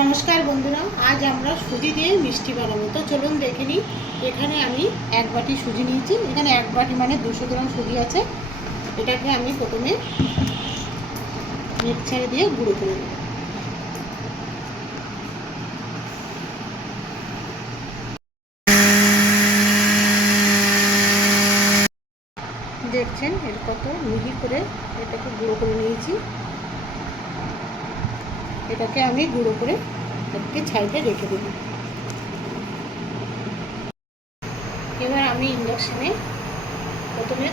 নমস্কার বন্ধুরা, আজ আমরা সুজি দিয়ে মিষ্টি বানাবো। তো চলুন দেখে নিই। এখানে আমি এক বাটি সুজি নিয়েছি। এখানে এক বাটি মানে 200 গ্রাম সুজি আছে। এটাকে আমি প্রথমে মিক্সারে দিয়ে গুঁড়ো করে নেব। দেখছেন এর কত মিহি করে এটাকে গুঁড়ো করে নিয়েছি। এটাকে আমি গুঁড়ো করে একটি সাইডে রেখে দেব। এবার আমি ইন্ডাকশানে প্রথমে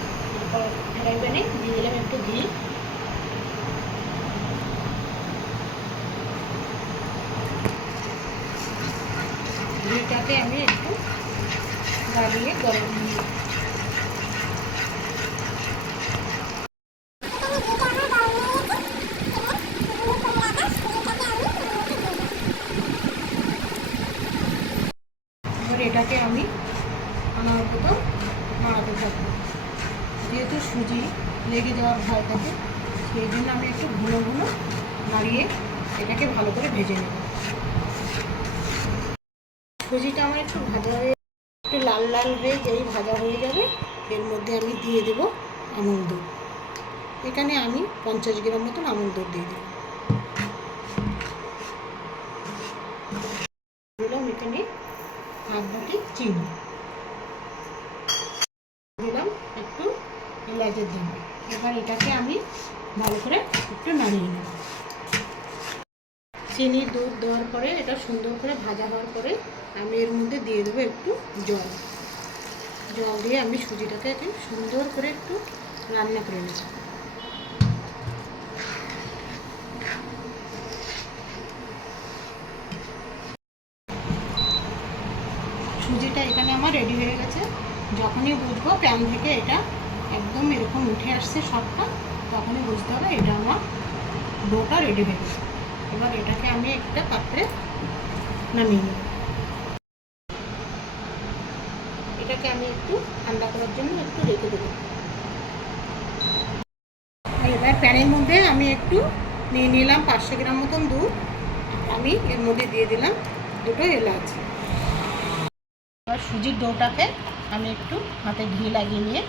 ফ্রাই প্যানে দিয়ে দিলাম একটু ঘি। ঘিটাকে আমি একটু গালিয়ে গরম নিয়ে এটাকে আমি অনবরত নাড়াতে থাকবো। যেহেতু সুজি লেগে যাওয়ার ভয় থাকে, সেই জন্য আমি একটু ঘন ঘন নাড়িয়ে এটাকে ভালো করে ভেজে নেব। সুজিটা আমার একটু ভাজা হয়ে একটু লাল লাল হয়ে যেই ভাজা হয়ে যাবে, এর মধ্যে আমি দিয়ে দেব আমুল দুধ। এখানে আমি 50 গ্রাম মতন আমুল দুধ দিয়ে দেব। দিলাম এখানে হাফ বাটি চিনি, দিলাম একটু এলাচের দানা। এবার এটাকে আমি ভালো করে একটু নাড়িয়ে নেব। চিনি দুধ দেওয়ার পরে এটা সুন্দর করে ভাজা হওয়ার পরে আমি এর মধ্যে দিয়ে দেবো একটু জল। জল দিয়ে আমি সুজিটাকে একটু সুন্দর করে একটু রান্না করে নেব। সুজিটা এখানে আমার রেডি হয়ে গেছে। যখনই বুঝবো প্যান থেকে এটা একদম এরকম উঠে আসছে সবটা, তখনই বুঝতে হবে এটা আমার ডোটা রেডি হয়ে গেছে। এবার এটাকে আমি একটা পাত্রে নামিয়ে নেব। এটাকে আমি একটু ঠান্ডা করার জন্য একটু রেখে দেবো। এবার প্যানের মধ্যে আমি একটু নিয়ে নিলাম 500 গ্রাম মতন দুধ। আমি এর মধ্যে দিয়ে দিলাম দুটো এলাচ। এবার সুজির ডোটাকে আমি একটু হাতে ঘি লাগিয়ে নিয়ে,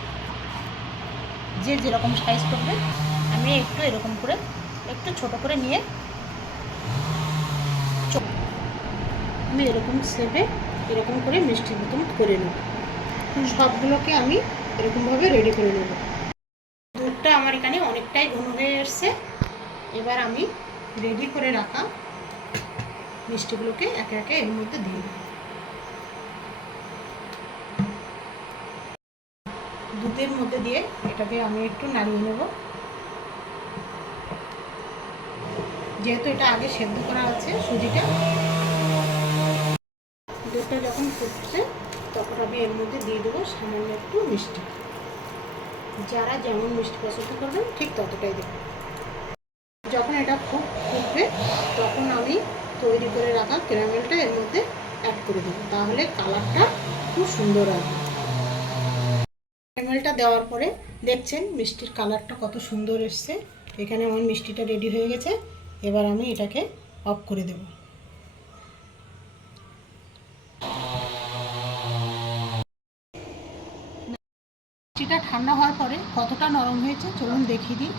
যে যেরকম সাইজ করবে আমি একটু এরকম করে একটু ছোট করে নিয়ে আমি এরকম শেপে এরকম করে মিষ্টির মতন করে নেব। সবগুলোকে আমি এরকমভাবে রেডি করে নেব। দুধটা আমার এখানে অনেকটাই ঘন হয়ে এসছে। এবার আমি রেডি করে রাখা মিষ্টিগুলোকে একে একে এর মধ্যে দিয়ে দেব। দুধের মধ্যে দিয়ে এটাকে আমি একটু নাড়িয়ে নেব। যেহেতু এটা আগে সেদ্ধ করা আছে সুজিটা, দুধটা যখন ফুটছে তখন আমি এর মধ্যে দিয়ে দেবো সামান্য একটু মিষ্টি। যারা যেমন মিষ্টি পছন্দ করবেন ঠিক ততটাই দেবেন। যখন এটা খুব ফুটবে তখন আমি তৈরি করে রাখা ক্যারামেলটা এর মধ্যে অ্যাড করে দেবো, তাহলে কালারটা খুব সুন্দর আসবে। ক্যারামেলটা দেওয়ার পরে দেখছেন মিষ্টির কালারটা কত সুন্দর এসছে। এখানে আমার মিষ্টিটা রেডি হয়ে গেছে। এবার আমি এটাকে অফ করে দেব। মিষ্টিটা ঠান্ডা হওয়ার পরে কতটা নরম হয়েছে চলুন দেখিয়ে দিই।